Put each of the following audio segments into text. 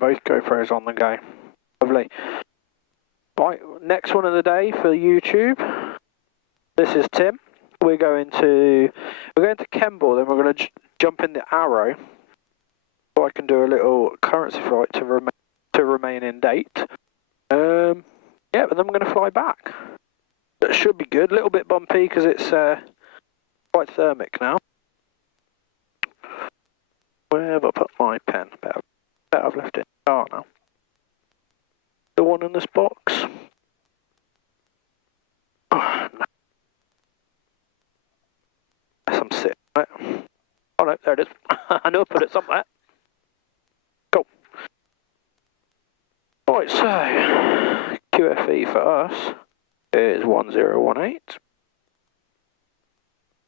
Right, both GoPros on the go. Lovely. Right, next one of the day for YouTube. This is Tim. We're going to Kemble, then we're going to jump in the Arrow, so I can do a little currency flight to remain in date. Yeah, but then we're going to fly back. That should be good. A little bit bumpy because it's quite thermic now. Where have I put my pen? Bet I've left it in the car now. The one in this box. Oh, no. Yes, I'm sitting on it. Oh no, there it is. I know I put it somewhere. Cool. Right, so QFE for us is 1018.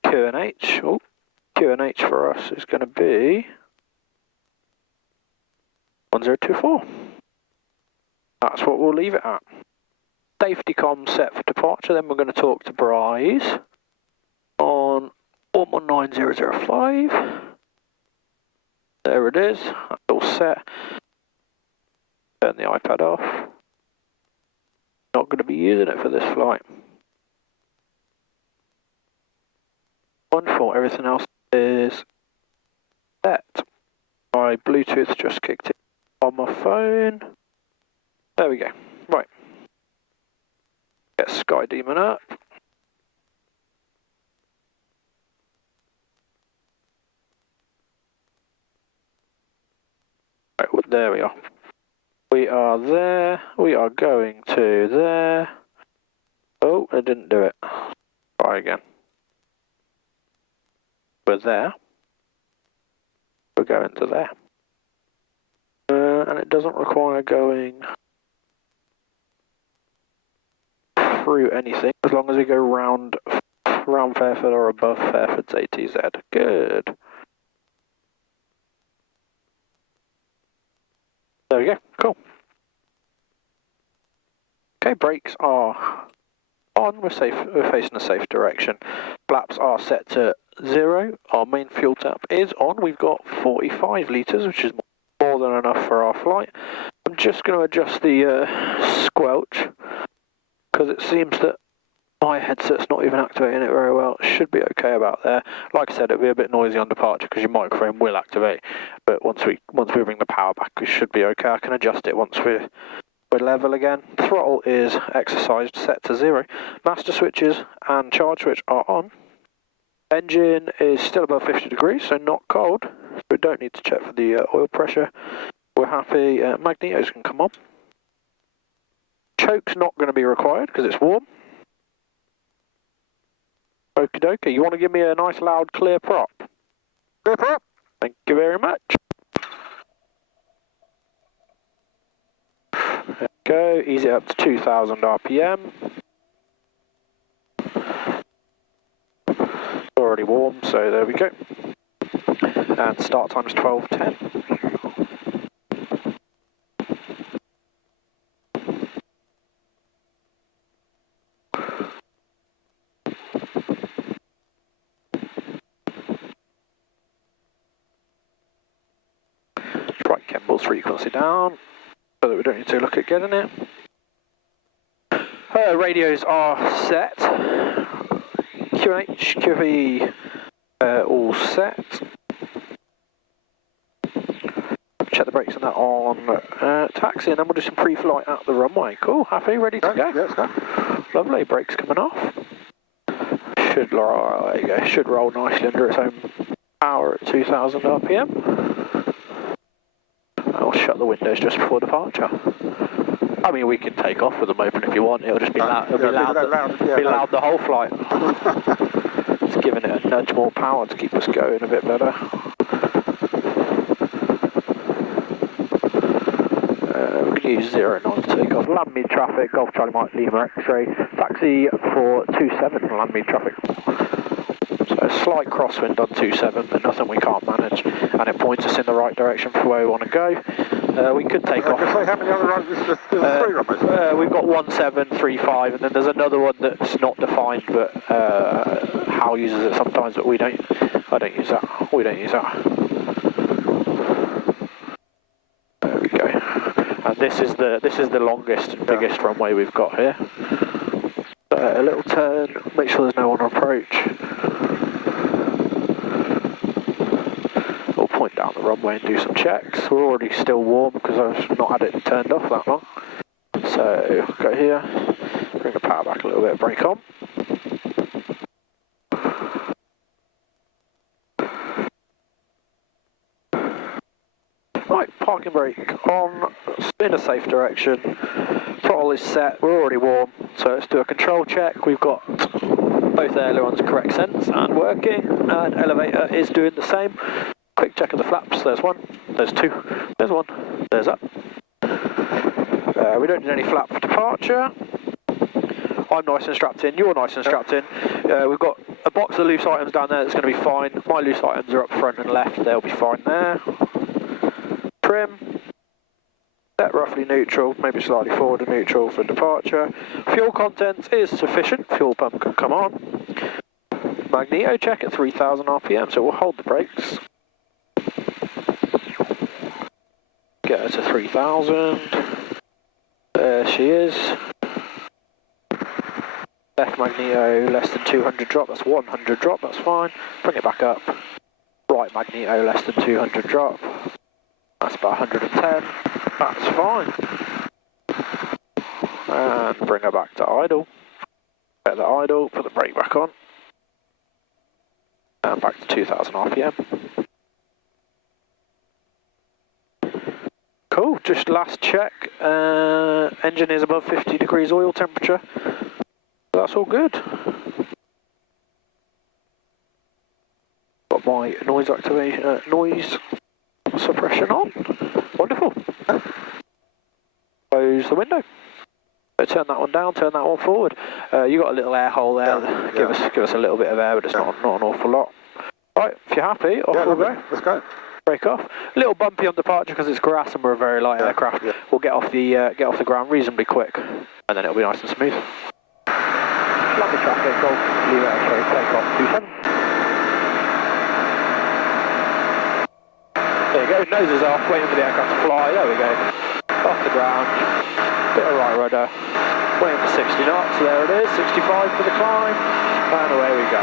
QNH, oh, QNH for us is going to be 1024. That's what we'll leave it at. Safety comm set for departure, then we're going to talk to Bryce on 119005. There it is, that's all set. Turn the iPad off. Not going to be using it for this flight. Wonderful, everything else is set. My Bluetooth just kicked in on my phone. There we go. Right. Get Sky Demon up. Right, well, there we are. We are there. We are going to there. Oh, I didn't do it. Try again. We're there. We're going to there. And it doesn't require going through anything as long as we go round Fairford or above Fairford's ATZ. Good. There we go. Cool. Okay, brakes are on. We're safe. We're facing a safe direction. Flaps are set to 0. Our main fuel tap is on. We've got 45 litres, which is more than enough for our flight. I'm just going to adjust the squelch because it seems that my headset's not even activating it very well. It should be okay about there. Like I said, it'll be a bit noisy on departure because your microphone will activate. But once we bring the power back, we should be okay. I can adjust it once we're level again. Throttle is exercised, set to 0. Master switches and charge switch are on. Engine is still above 50 degrees, so not cold. So we don't need to check for the oil pressure. We're happy. Magnetos can come on. Choke's not going to be required because it's warm. Okie dokie. You want to give me a nice loud clear prop? Clear prop. Thank you very much. There we go. Ease it up to 2000 RPM. Already warm, so there we go. And start time is 12:10. Right, Kemble's frequency down, so that we don't need to look at getting it. Radios are set. QNH, QV, all set. Check the brakes on that on taxi, and then we'll do some pre-flight at the runway. Cool, happy, ready to go? Yes, go. Lovely, brakes coming off. Should roll nicely under its own power at 2000 RPM. I'll shut the windows just before departure. I mean, we can take off with them open if you want. It'll just be loud. It'll be loud the whole flight. It's giving it a nudge more power to keep us going a bit better. We can use 09 to take off. Landmead traffic, Golf Charlie Mike Lima X-ray. Taxi for 27 Landmead traffic. So a slight crosswind on 27, but nothing we can't manage, and it points us in the right direction for where we want to go. We could take off. How many other runs? There's 3 runways. We've got 1735, and then there's another one that's not defined, but Hal uses it sometimes, but we don't. I don't use that. We don't use that. There we go. And this is the longest and biggest runway we've got here. A little turn, make sure there's no one on approach. We'll point down the runway and do some checks. We're already still warm because I've not had it turned off that long. So go here, bring the power back a little bit, brake on. Right, parking brake on, in a safe direction. Throttle is set, we're already warm, so let's do a control check. We've got both ailerons correct sense and working, and elevator is doing the same. Quick check of the flaps, there's one, there's two, there's one, there's up. We don't need any flap for departure. I'm nice and strapped in, you're nice and strapped in. We've got a box of loose items down there that's going to be fine. My loose items are up front and left, they'll be fine there. Trim, set roughly neutral, maybe slightly forward of neutral for departure. Fuel content is sufficient, fuel pump can come on. Magneto check at 3000 RPM, so we'll hold the brakes. Get her to 3000. There she is. Left magneto less than 200 drop, that's 100 drop, that's fine. Bring it back up. Right magneto less than 200 drop. That's about 110, that's fine. And bring her back to idle. Set the idle, put the brake back on. And back to 2000 RPM. Cool, just last check. Engine is above 50 degrees oil temperature. That's all good. Got my noise activation, noise suppression on. Wonderful. Close the window. So turn that one down, turn that one forward. You got a little air hole there. Yeah, give us a little bit of air, but it's not an awful lot. Right, if you're happy, off we'll go. Let's go. Break off. A little bumpy on departure because it's grass and we're a very light aircraft. Yeah. We'll get off the ground reasonably quick, and then it'll be nice and smooth. Lovely traffic, Golf, Lima X-ray, take off 27. There you go, noses off, waiting for the aircraft to fly, there we go. Off the ground, bit of right rudder, waiting for 60 knots, there it is, 65 for the climb, and away we go.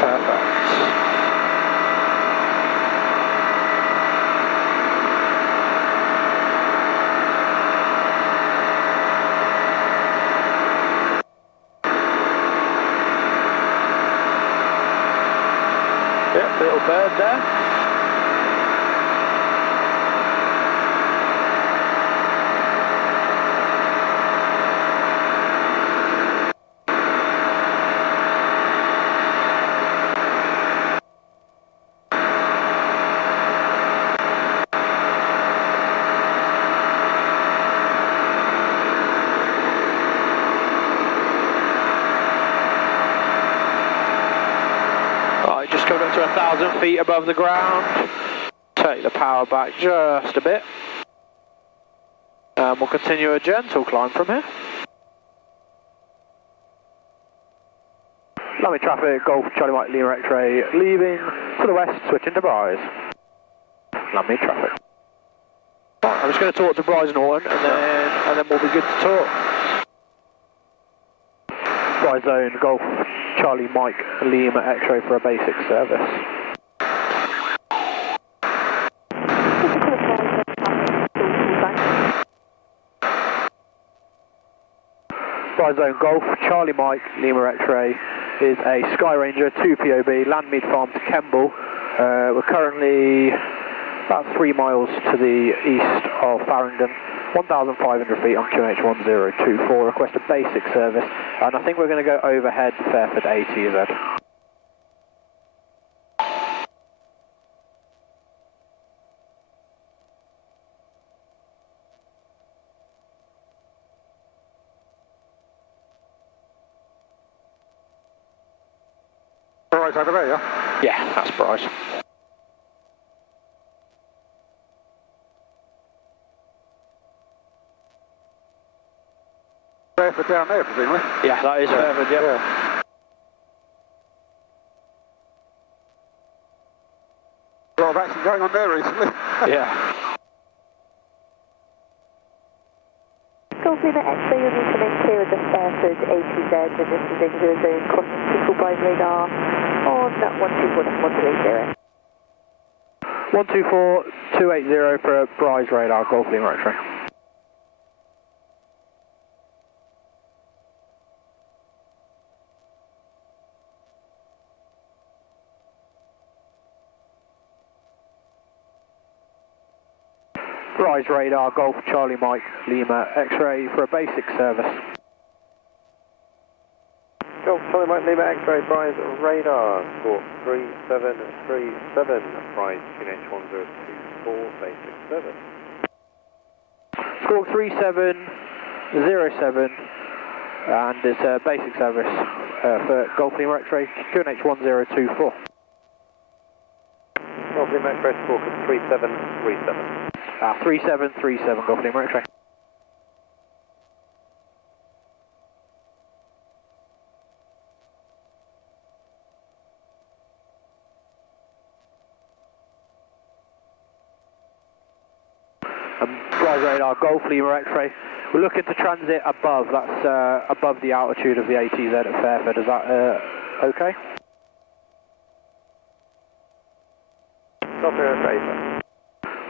Perfect. Yep, little bird there. Just coming up to 1,000 feet above the ground. Take the power back just a bit. And we'll continue a gentle climb from here. Landmead traffic, Golf, Charlie Mike, Lima X-ray, leaving to the west, switching to Bryce. Landmead traffic. Right, I'm just going to talk to Bryce Norton and then we'll be good to talk. Bryce zone, Golf, Charlie Mike, Lima X-ray for a basic service. Bryce zone, Golf, Charlie Mike, Lima X-ray is a Sky Ranger 2 POB, Landmead Farm to Kemble. We're currently about 3 miles to the east of Farringdon. 1,500 feet on QNH 1024, request a basic service, and I think we're going to go overhead Fairford ATZ. Bryce over there, yeah? Yeah, that's Bryce. Fairford down there, presumably? Yeah, that is Fairford, yeah. lot of action going on there recently. Yeah. Golf Lima X-ray, you'll need to make clear of the Fairford ATZ, and this is in the zone, crossing people by radar on 124.180. 124.280 for a Bryce radar, Golf Lima X-ray. Bryce radar, Golf Charlie Mike Lima X-ray for a basic service. Golf Charlie Mike Lima X-ray, Bryce radar, score 3737, Bryce QNH1024, basic service. Score 3707, and it's a basic service for Golf Lima X-ray, QNH1024. Golf Lima X-ray, score 3737. 3737, Golf Lima X-ray. Bryce radar, Golf Lima X-ray. We're looking to transit above, that's above the altitude of the ATZ at Fairford. Is that okay? Golf Lima X-ray, sir.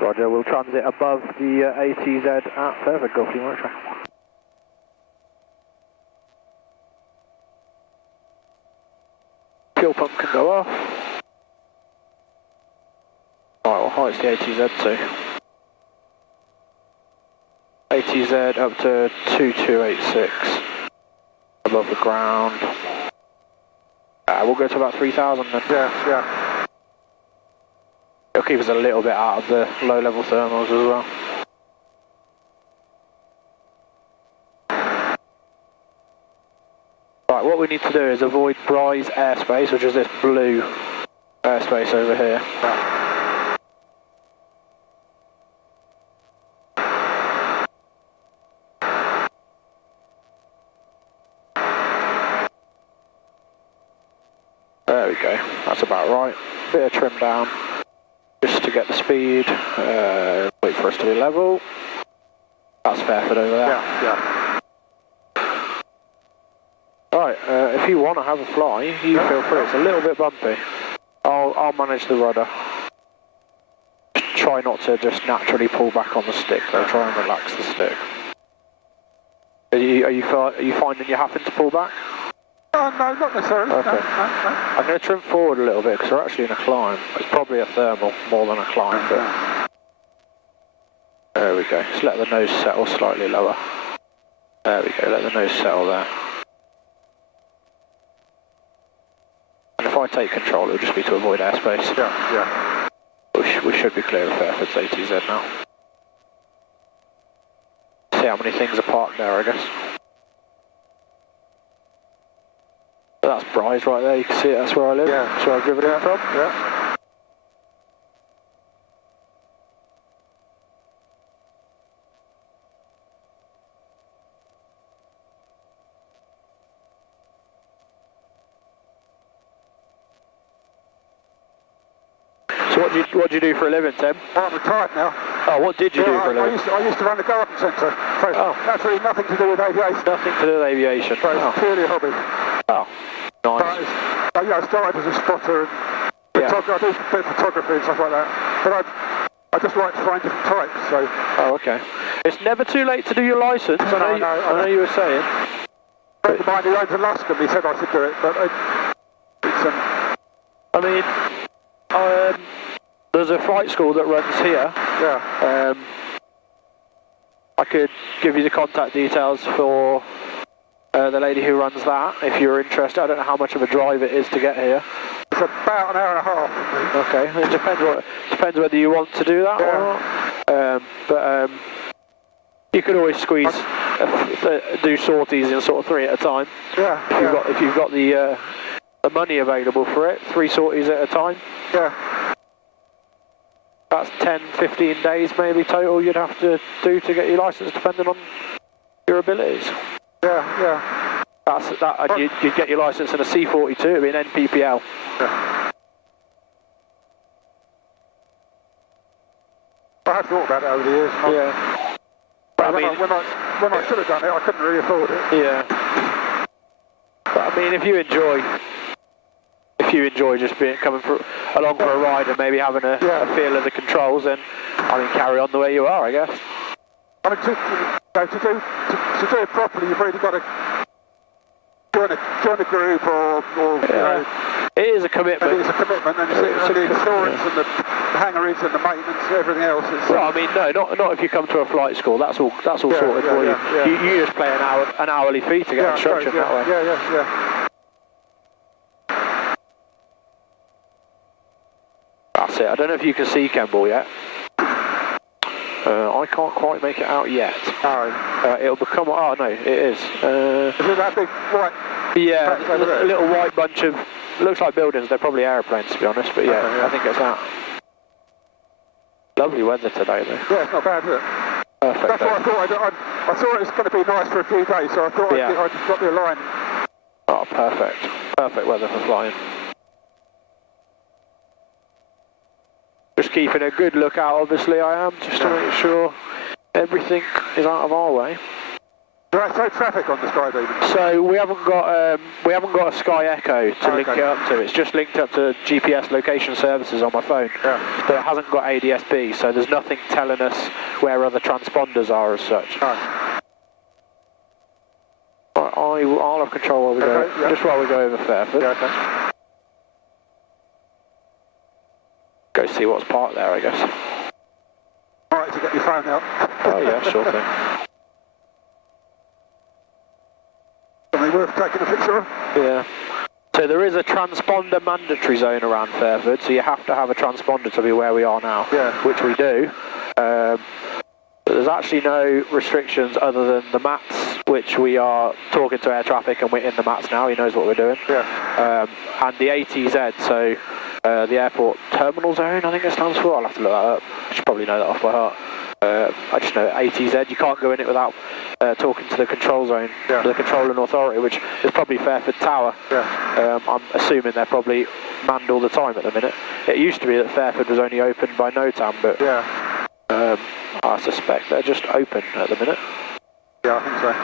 Roger, we'll transit above the ATZ at Fairford, Golf Lima X-ray. Fuel pump can go off. Right, what height's the ATZ to? ATZ up to 2286 above the ground. We'll go to about 3000 then. Yeah. It'll keep us a little bit out of the low level thermals as well. Right, what we need to do is avoid Bryce airspace, which is this blue airspace over here. There we go, that's about right. Bit of trim down, just to get the speed. Wait for us to be level. That's Fairford over there. Yeah. Right, if you want to have a fly, you feel free. It's a little bit bumpy. I'll manage the rudder. Try not to just naturally pull back on the stick though, try and relax the stick. Are you finding you're having to pull back? No, not necessarily. Okay. No. I'm going to trim forward a little bit because we're actually in a climb. It's probably a thermal more than a climb, but there we go. Just let the nose settle slightly lower. There we go, let the nose settle there. And if I take control, it'll just be to avoid airspace. Yeah. We should be clear of Fairford's ATZ now. See how many things are parked there, I guess. That's Bryce right there, you can see it, that's where I live. Yeah. That's where I've driven in from. Yeah. So what do you do for a living, Tim? Well, I'm retired now. Oh, what did you do for a living? I used to run the garden centre. So that's really nothing to do with aviation. Nothing to do with aviation. So it's purely a hobby. Oh, nice. But I started as a spotter and I do a bit of photography and stuff like that. But I just like to find different types. So. Oh, okay. It's never too late to do your licence. I know you were saying. A friend of mine who owns a Luscombe, he said I should do it, but there's a flight school that runs here. Yeah. I could give you the contact details for the lady who runs that, if you're interested. I don't know how much of a drive it is to get here. It's about an hour and a half. Okay, it depends whether you want to do that or not. But you could always squeeze, do sorties in sort of 3 at a time. Yeah. If you've got the money available for it, 3 sorties at a time. Yeah. That's 10, 15 days maybe total you'd have to do to get your licence, depending on your abilities. Yeah. You'd get your licence in a C42, it'd be an NPPL. Yeah. I have thought about it over the years. Yeah. But when I should have done it, I couldn't really afford it. Yeah. But I mean, if you enjoy just coming along for a ride and maybe having a feel of the controls, then I mean, carry on the way you are, I guess. I mean, to do it properly, you've really got to join a group or you know. It is a commitment. It is a commitment, and the insurance and the hangaries and the maintenance and everything else. Well, I mean, no, not if you come to a flight school. That's all sorted for you. You just pay an hourly fee to get instruction that way. Yeah. That's it. I don't know if you can see Kemble yet. I can't quite make it out yet. No. It'll become. Oh no, it is. Is it that big white? Yeah, a little white bunch of. Looks like buildings. They're probably aeroplanes, to be honest. But yeah, I think it's that. Lovely weather today, though. Yeah, it's not bad, is it? Perfect. That's what I thought. I thought it was going to be nice for a few days, so I thought I'd just drop you a line. Oh, perfect. Perfect weather for flying. Just keeping a good lookout, obviously I am, just to make sure everything is out of our way. There's no traffic on the Skybeam. So we haven't got a Sky Echo to link it up to. It's just linked up to GPS location services on my phone. Yeah. But it hasn't got ADS-B, so there's nothing telling us where other transponders are as such. Right. I'll have control while we go. Yeah. Just while we go over Fairford. Yeah, okay. Go see what's parked there, I guess. Alright, to get your phone out. Oh yeah, sure thing. Something worth taking a picture of? Yeah. So there is a transponder mandatory zone around Fairford, so you have to have a transponder to be where we are now, which we do. But there's actually no restrictions other than the mats, which we are talking to air traffic and we're in the mats now, he knows what we're doing. Yeah. And the ATZ, so the airport terminal zone, I think it stands for. I'll have to look that up. I should probably know that off by heart. I just know ATZ, you can't go in it without talking to the control zone, the controlling authority, which is probably Fairford Tower. Yeah. I'm assuming they're probably manned all the time at the minute. It used to be that Fairford was only open by NOTAM, but I suspect they're just open at the minute. Yeah, I think so.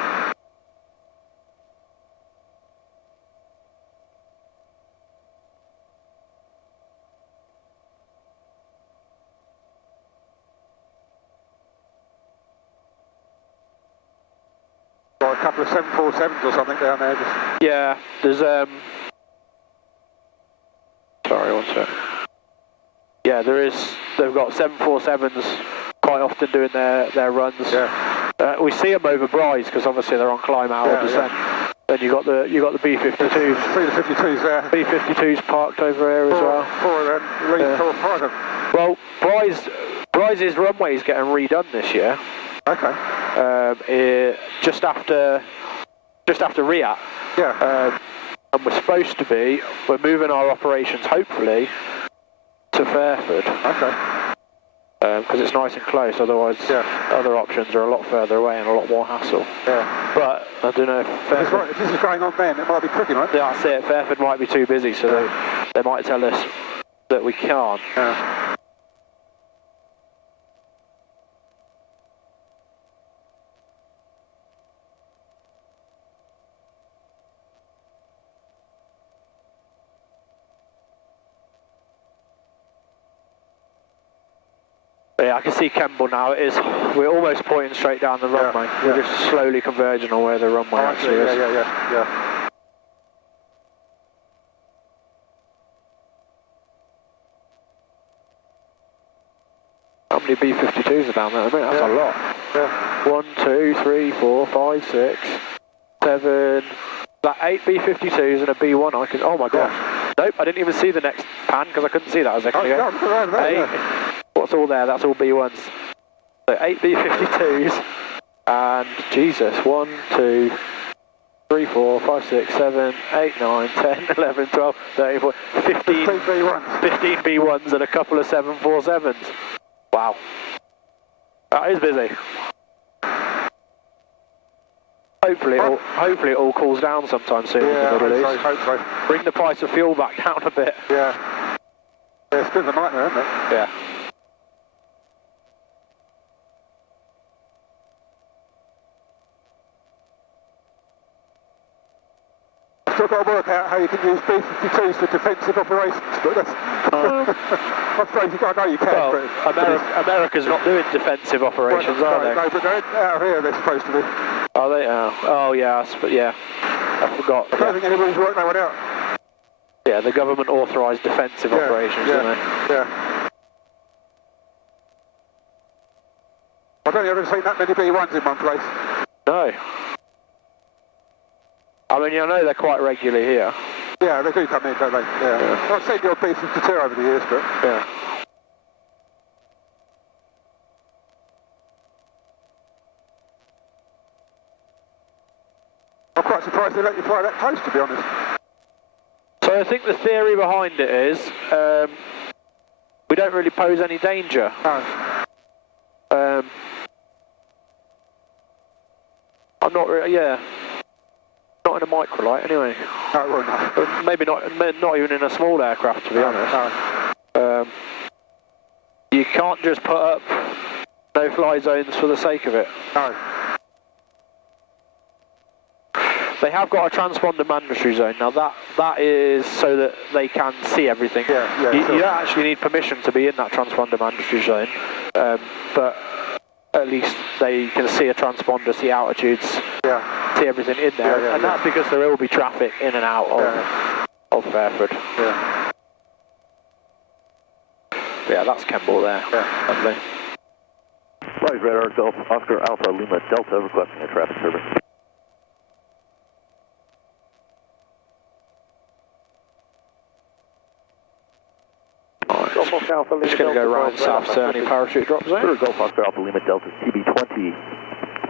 A couple of 747s or something down there. Yeah, there's sorry, one sec. Yeah, there is. They've got 747s quite often doing their runs. Yeah. We see them over Bryce because obviously they're on climb out or descent. Yeah. Then you got the B-52s. See the 52s there. B-52s parked over here as well. Four of them. At least 4 or 5 of them. Well, Bryce's runway is getting redone this year. Okay. Just after RIAT. Yeah. And we're moving our operations hopefully to Fairford. Okay. Because it's nice and close, otherwise other options are a lot further away and a lot more hassle. Yeah. But I don't know if Fairford... If this is going on then, it might be tricky, right? Yeah, that's it. Fairford might be too busy, so they might tell us that we can't. Yeah. Yeah, I can see Kemble now. We're almost pointing straight down the runway. We're just slowly converging on where the runway actually is. Yeah. How many B-52s are down there? I mean, that's a lot. Yeah. 1, 2, 3, 4, 5, 6, 7. That 8 B-52s and a B-1. Oh my gosh. Nope, I didn't even see the next pan because I couldn't see that a second ago. 8. What's all there? That's all B1s. So 8 B-52s and Jesus, 1, 2, 3, 4, 5, 6, 7, 8, 9, 10, 11, 12, 13, 14, 15 B1s. 15 B1s and a couple of 747s. Wow. That is busy. Hopefully it all cools down sometime soon. Yeah, I hope so. Bring the price of fuel back down a bit. Yeah. It's a bit of a nightmare, isn't it? Yeah. got to work out how you can use B-52s for defensive operations, but that's... I suppose I know you can, well, but... America's not doing defensive operations, are they? No, but they're out of here, they're supposed to be. Are they? Oh, yeah, but yeah. I forgot. I don't think anybody's worked that one out. Yeah, the government authorised defensive operations, didn't they? Yeah. I don't think I've ever seen that many B1s in one place. No. I mean, I know they're quite regularly here. Yeah, they do come in, don't they? Yeah. I've seen your B-52 over the years, but... Yeah. I'm quite surprised they let you fly that close, to be honest. So I think the theory behind it is we don't really pose any danger. No. I'm not really, not in a microlight anyway. No, well, no. Maybe not even in a small aircraft, to be honest. No. You can't just put up no-fly zones for the sake of it. No. They have got a transponder mandatory zone. Now that is so that they can see everything. Yeah, you sure. don't actually need permission to be in that transponder mandatory zone, but at least they can see a transponder, see altitudes, see everything in there, and that's because there will be traffic in and out of Fairford. Yeah. But yeah, that's Kemble there. Yeah. Lovely. Rise radar, Golf Oscar Alpha Lima Delta requesting a traffic service. Golf Oscar Alpha Lima Just going to go round South Cerney parachute drop zone. Sure, Golf Oscar Alpha Lima Delta TB20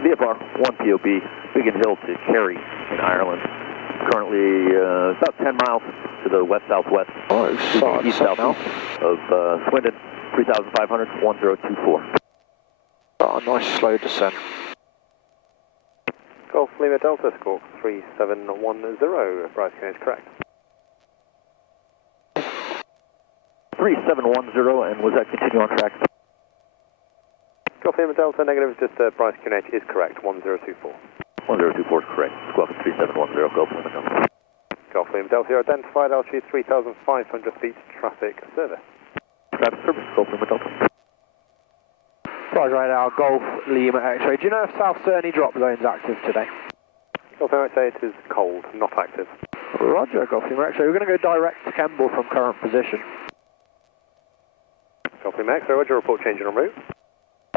VFR 1 POB Biggin Hill to Kerry in Ireland. Currently about 10 miles to the west-southwest, east-southeast of Swindon, 3,500, 1024. Oh, a nice slow descent. Golf Lima Delta, score 3710, Bryce Connect correct. 3710, and was that continue on track? Golf Lima Delta, negative, just Bryce Connect is correct, 1024. 1024 is correct. Squawk 3710, Golf Lima Delta. Golf Lima Delta, you're identified, altitude 3,500 feet, traffic service. Traffic service, Golf Lima Delta. Right now, Golf Lima X-ray. Do you know if South Cerney drop zone's active today? Golf Lima X-ray, it is cold, not active. Roger, Golf Lima X-ray. We're going to go direct to Kemble from current position. Golf Lima X-ray, roger, report changing en route.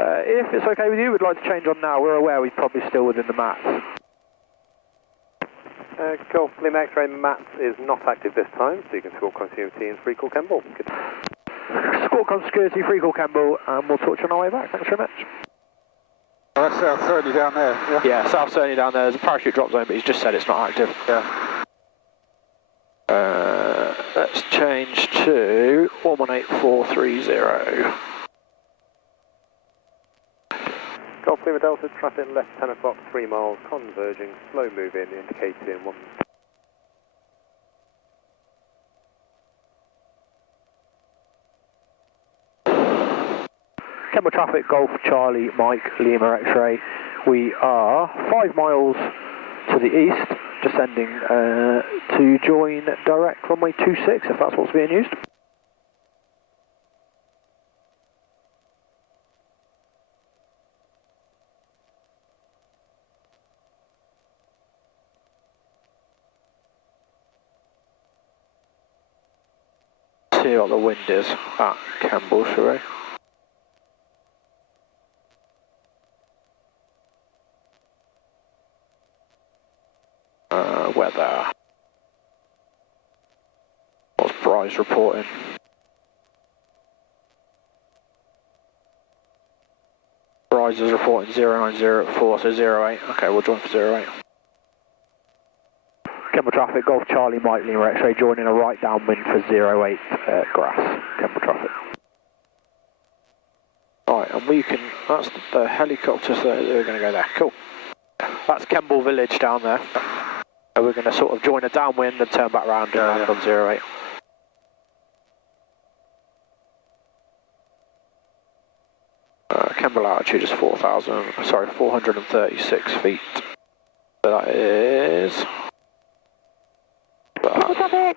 If it's okay with you, we'd like to change on now. We're aware we're probably still within the mats. Golf Lima X-ray, mats is not active this time, so you can score continuity and free call Kemble. Good. Score security, free call Kemble, and we'll talk to you on our way back. Thanks very much. Oh, that's South Cerney down there, yeah? Yeah, South Cerney down there. There's a parachute drop zone, but he's just said it's not active. Yeah. Let's change to 118430. Golf Lima Delta, traffic left 10 o'clock, 3 miles, converging, slow moving, indicating 1. Kemble traffic, Golf Charlie Mike Lima X-ray. We are 5 miles to the east, descending to join direct runway 26, if that's what's being used. See what the wind is at Kemble, shall we? Weather. What's Bryce reporting? Bryce is reporting 090 so 08. Okay, we'll join for 08. Kemble traffic, Golf Charlie Mike Lima X-ray, joining a right downwind for 08 grass. Kemble traffic. Right, and we can, that's the helicopters that are going to go there. Cool. That's Kemble Village down there. And we're going to sort of join a downwind and turn back round and land on 08. Kemble altitude is 436 feet. So that is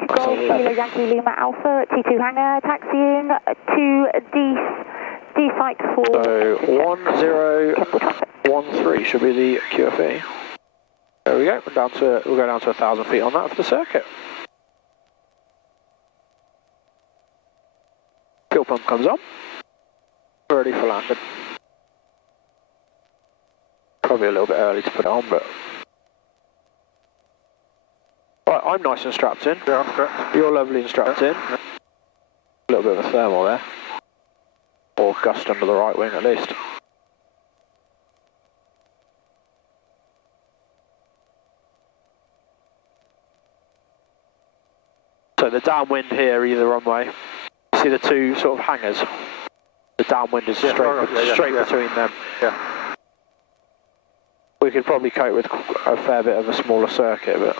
Golf Kilo Yankee Lima Alpha at T2 hangar, taxiing to D site for... So 1013 should be the QFE. There we go, we'll go down to 1,000 feet on that for the circuit. Fuel pump comes on. Ready for landing. Probably a little bit early to put it on, but... Right, I'm nice and strapped in. Yeah, I'm strapped. You're lovely and strapped in. A little bit of a thermal there. Or gust under the right wing at least. So the downwind here, either runway. See the two sort of hangers? The downwind is straight between them. Yeah. We could probably cope with a fair bit of a smaller circuit, but...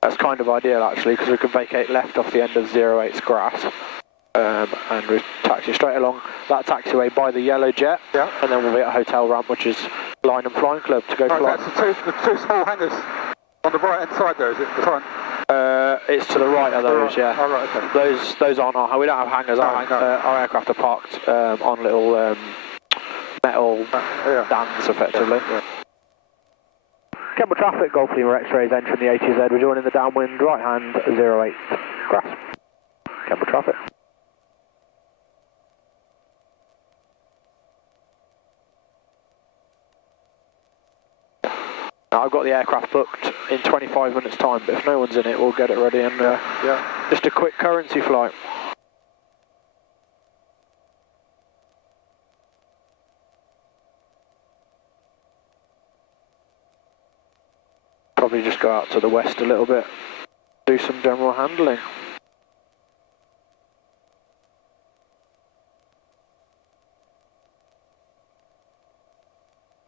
That's kind of ideal actually, because we can vacate left off the end of 08's grass. And we taxi straight along that taxiway by the yellow jet, and then we'll be at a hotel ramp, which is Line and Flying Club to go fly. That's the two small hangars on the right hand side there, is it? The front? It's to the right of those, yeah. Oh, right, okay. Those aren't our, we don't have hangars, our aircraft are parked on little metal stands effectively. Kemble traffic, Golf Lima X-rays entering the ATZ, we're joining the downwind right hand 08 grass. Kemble traffic. Now, I've got the aircraft booked in 25 minutes time, but if no one's in it, we'll get it ready and just a quick currency flight. Probably just go out to the west a little bit, do some general handling.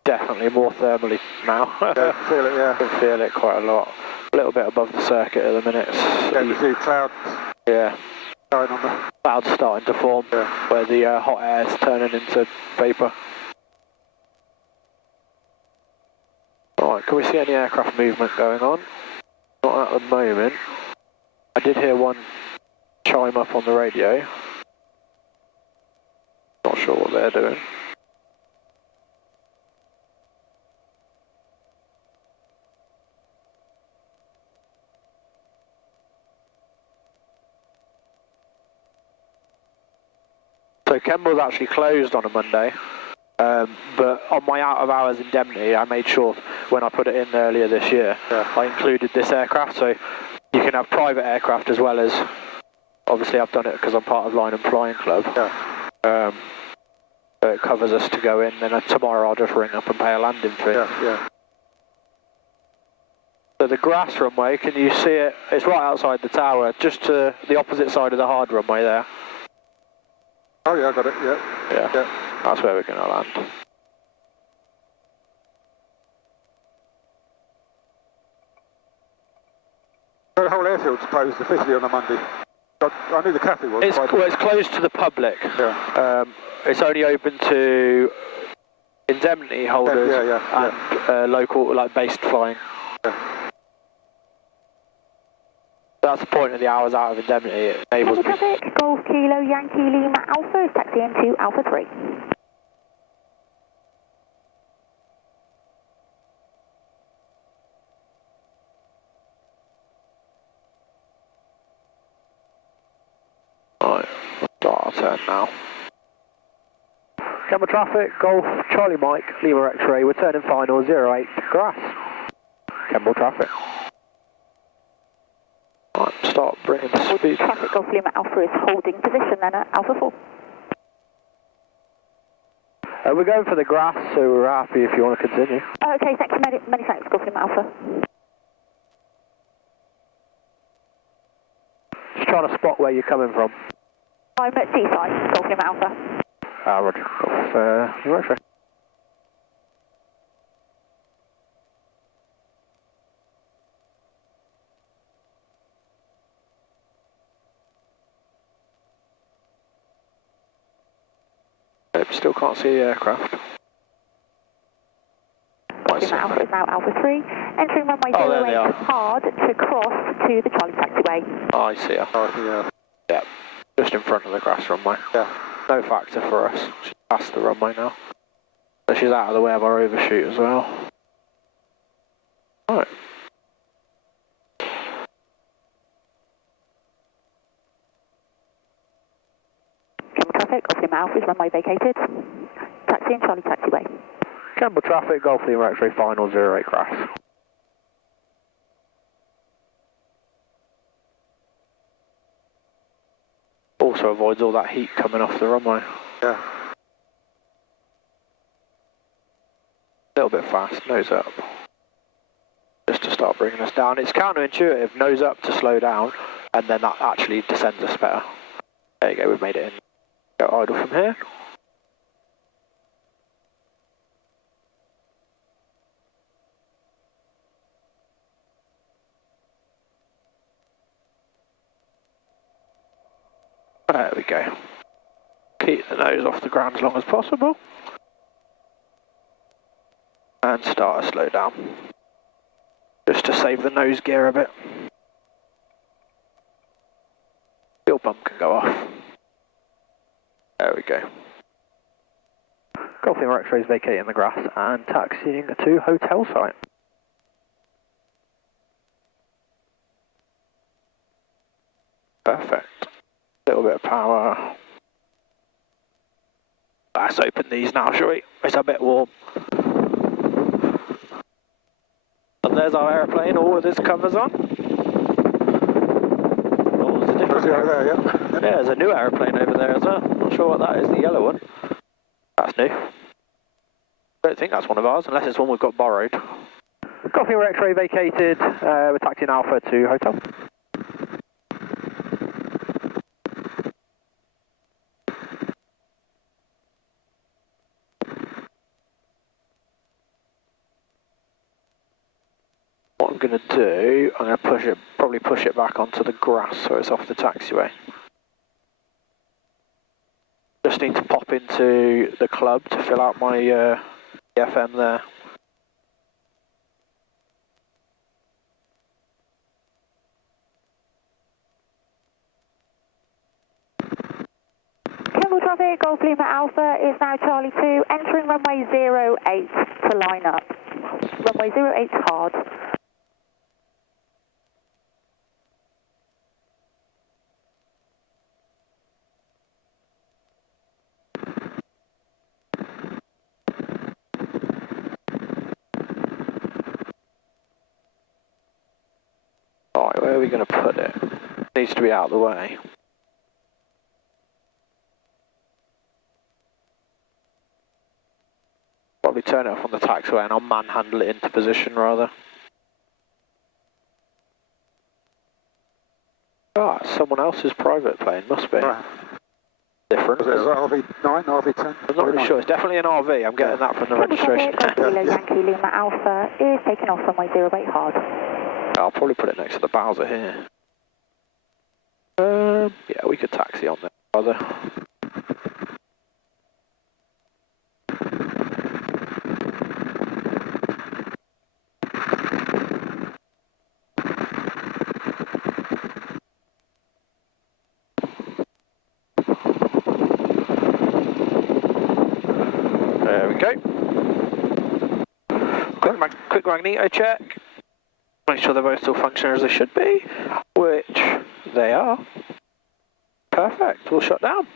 Definitely more thermally now. Yeah, feel it, yeah. I can feel it quite a lot. A little bit above the circuit at the minute. Yeah, you see clouds. Yeah. Going on the... Clouds starting to form, where the hot air is turning into vapour. Right, can we see any aircraft movement going on? Not at the moment. I did hear one chime up on the radio. Not sure what they're doing. So Kemble's actually closed on a Monday, but on my out of hours indemnity I made sure when I put it in earlier this year, I included this aircraft, so you can have private aircraft as well as, obviously I've done it because I'm part of Line and Flying Club. It covers us to go in, then tomorrow I'll just ring up and pay a landing fee. So the grass runway, can you see it? It's right outside the tower, just to the opposite side of the hard runway there. Oh yeah, I got it, yeah. That's where we're going to land. The whole airfield's closed officially on a Monday. I knew the cafe was. It's closed to the public. It's only open to indemnity holders and local, like based flying. That's the point of the hours out of indemnity. It enables me. Traffic, Golf Kilo Yankee Lima Alpha is taxiing to Alpha 3. Right, start our turn now. Camera traffic, Golf Charlie Mike, Lima X-ray, we're turning final 08 grass. Kemble traffic. Right, start bringing the speed. Traffic Golf Lima Alpha is holding position then at Alpha 4. We're going for the grass, so we're happy if you want to continue. Okay, thank you, many thanks, Golf Lima Alpha. Just trying to spot where you're coming from. I'm at D side, Golf Lima Alpha. Roger. Golf Lima X-ray. Still can't see the aircraft. now Alpha 3, entering runway 08 hard to cross to the Charlie taxiway. Oh, I see her. Oh, yeah. Yeah, just in front of the grass runway. Yeah. No factor for us. She's past the runway now. So she's out of the way of our overshoot as well. Right. Kemble traffic, Golf Lima Alpha is runway vacated. Taxi and Charlie taxiway. Kemble traffic, Golf Lima X-ray final 08 crash. Also avoids all that heat coming off the runway. Yeah. A little bit fast, nose up. Just to start bringing us down. It's counterintuitive, nose up to slow down, and then that actually descends us better. There you go, we've made it in. Go idle from here. There we go. Keep the nose off the ground as long as possible. And start to slow down. Just to save the nose gear a bit. Fuel pump can go off. There we go. Golf Lima X-rays vacating the grass and taxiing to hotel site. Perfect. Little bit of power. Let's open these now, shall we? It's a bit warm. And there's our aeroplane, all with its covers on. Oh, there's a different there, yeah. Yeah, there's a new aeroplane over there as well. Not sure what that is, the yellow one. That's new. Don't think that's one of ours, unless it's one we've got borrowed. Golf Lima X-ray vacated. We're taxiing Alpha to hotel. What I'm going to do, I'm going to probably push it back onto the grass so it's off the taxiway. Just need to pop into the club to fill out my FM there. Kemble traffic, Golf Lima Alpha is now Charlie 2, entering runway 08 to line up. Runway 08 hard. Alright, where are we going to put it? Needs to be out of the way. Probably turn it off on the taxiway and I'll manhandle it into position rather. Ah, it's someone else's private plane, must be. Right. Different. Is it RV9, RV10? I'm not really sure, it's definitely an RV, I'm getting that from the registration. Kilo Yankee Lima Alpha is taking off runway 08 hard. I'll probably put it next to the Bowser here. Yeah, we could taxi on there rather. There we go. Quick magneto check. Make sure they're both still functioning as they should be, which they are. Perfect, we'll shut down.